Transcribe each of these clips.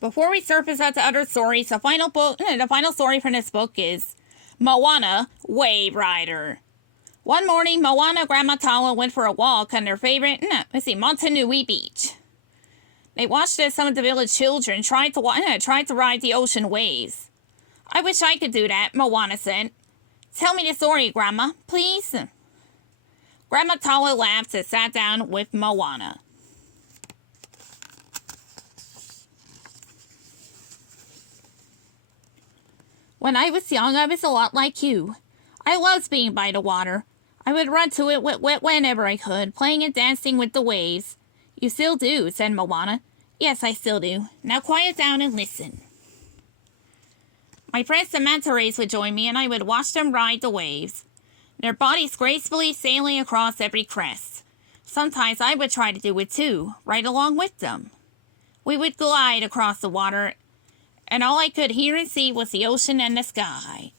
Before we surface out to other stories, the final story from this book is Moana, Wave Rider. One morning, Moana and Grandma Tala went for a walk on their favorite, Montanui Beach. They watched as some of the village children tried to ride the ocean waves. I wish I could do that, Moana said. Tell me the story, Grandma, please. Grandma Tala laughed and sat down with Moana. When I was young, I was a lot like you. I loved being by the water. I would run to it whenever I could, playing and dancing with the waves. You still do, said Moana. Yes, I still do. Now quiet down and listen. My friends the manta rays would join me, and I would watch them ride the waves, their bodies gracefully sailing across every crest. Sometimes I would try to do it too, right along with them. We would glide across the water, and all I could hear and see was the ocean and the sky.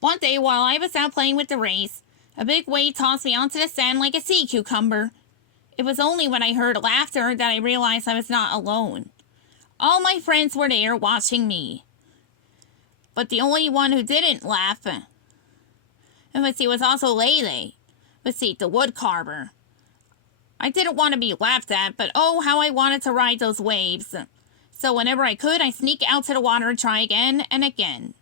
One day, while I was out playing with the rays, a big wave tossed me onto the sand like a sea cucumber. It was only when I heard laughter that I realized I was not alone. All my friends were there watching me. But the only one who didn't laugh was also Lele. The wood carver. I didn't want to be laughed at, but oh, how I wanted to ride those waves. So whenever I could, I sneak out to the water and try again and again.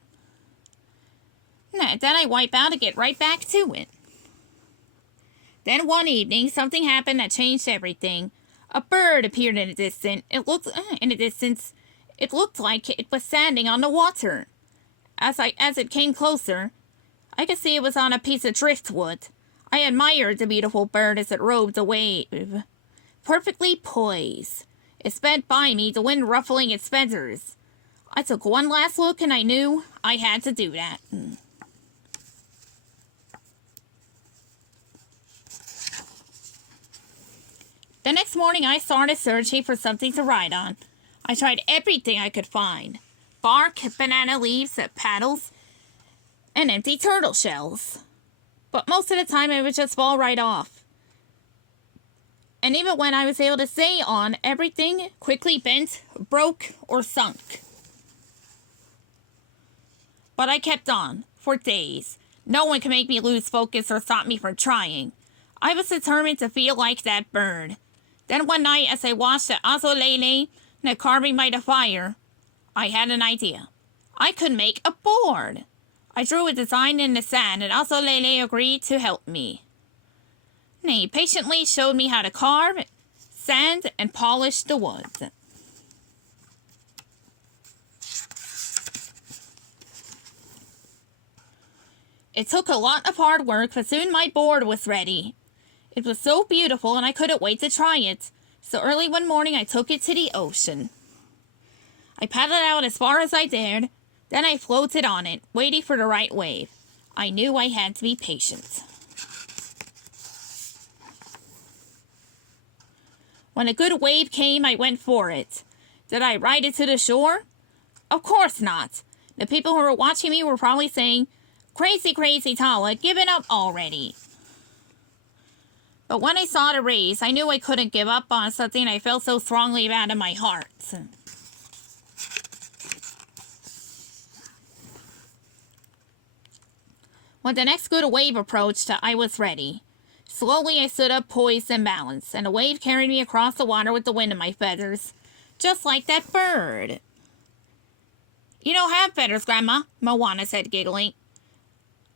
Then I wipe out and get right back to it. Then one evening, something happened that changed everything. A bird appeared in the distance. It looked like it was standing on the water. As it came closer, I could see it was on a piece of driftwood. I admired the beautiful bird as it rode the wave, perfectly poised. It sped by me, the wind ruffling its feathers. I took one last look and I knew I had to do that. The next morning I started searching for something to ride on. I tried everything I could find. Bark, banana leaves, paddles, and empty turtle shells. But most of the time it would just fall right off. And even when I was able to stay on, everything quickly bent, broke, or sunk. But I kept on, for days. No one could make me lose focus or stop me from trying. I was determined to feel like that bird. Then one night, as I watched the azulele carving by the fire, I had an idea. I could make a board. I drew a design in the sand, and azulele agreed to help me. He patiently showed me how to carve, sand, and polish the wood. It took a lot of hard work, but soon my board was ready. It was so beautiful, and I couldn't wait to try it. So early one morning, I took it to the ocean. I paddled out as far as I dared. Then I floated on it, waiting for the right wave. I knew I had to be patient. When a good wave came, I went for it. Did I ride it to the shore? Of course not. The people who were watching me were probably saying, "Crazy, crazy Tala, give it up already." But when I saw the rays, I knew I couldn't give up on something I felt so strongly about in my heart. When the next good wave approached, I was ready. Slowly I stood up, poised and balanced, and the wave carried me across the water with the wind in my feathers, just like that bird. "You don't have feathers, Grandma," Moana said, giggling.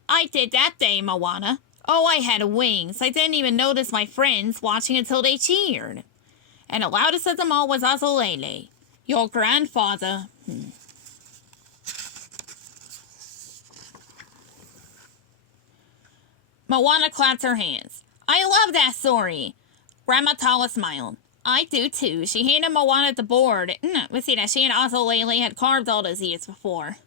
"I did that day, Moana. Oh, I had wings. I didn't even notice my friends watching until they cheered. And the loudest of them all was Azulele, your grandfather." Moana clapped her hands. "I love that story." Grandma Tala smiled. "I do too." She handed Moana the board. We see that she and Azulele had carved all those years before.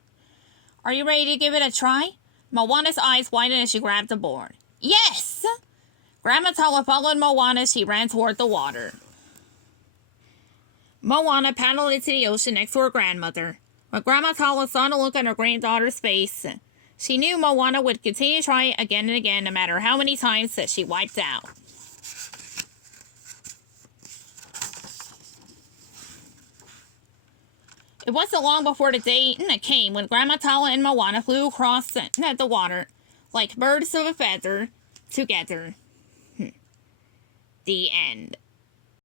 "Are you ready to give it a try?" Moana's eyes widened as she grabbed the board. "Yes!" Grandma Tala followed Moana as she ran toward the water. Moana paddled into the ocean next to her grandmother. When Grandma Tala saw the look on her granddaughter's face, She knew Moana would continue to try again and again, no matter how many times that she wiped out. It wasn't long before the day came when Grandma Tala and Moana flew across the water like birds of a feather together. The end.